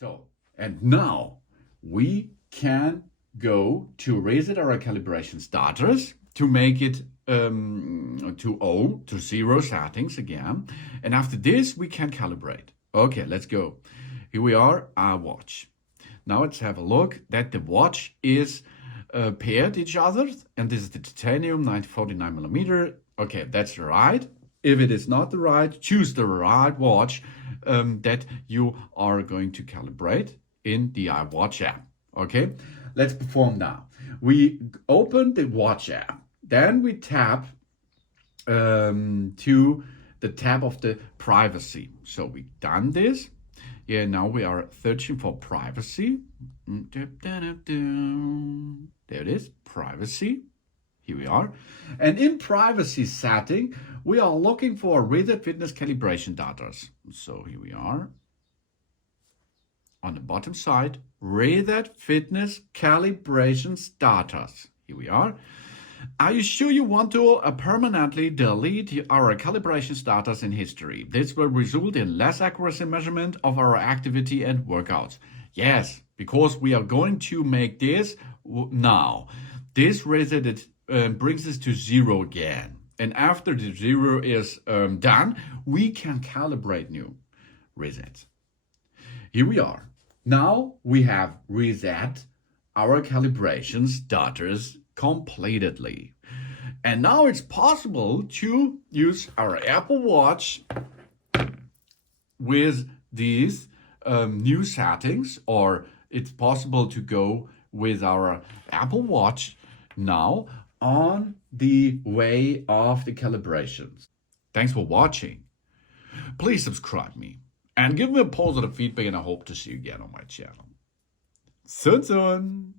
So, and now we can go to reset our calibration status to make it to 0 settings again. And after this, we can calibrate. Okay, let's go. Here we are, our watch. Now let's have a look that the watch is paired each other. And this is the titanium 949 millimeter. Okay, that's right. If it is not the right, choose the right watch that you are going to calibrate in the iWatch app. Okay, let's perform now. We open the watch app, then we tap to the tab of the privacy. So we've done this. Yeah, now we are searching for privacy. There it is, privacy. Here we are. And in privacy setting, we are looking for reset fitness calibration data. So here we are. On the bottom side, reset fitness calibration status. Here we are. Are you sure you want to permanently delete our calibration status in history? This will result in less accuracy measurement of our activity and workouts. Yes, because we are going to make this now. This reset brings us to 0 again. And after the 0 is done, we can calibrate new resets. Here we are. Now we have reset our calibration status completely. And now it's possible to use our Apple Watch with these new settings, or it's possible to go with our Apple Watch now on the way of the calibrations. Thanks for watching. Please subscribe me and give me a positive feedback, and I hope to see you again on my channel. Soon.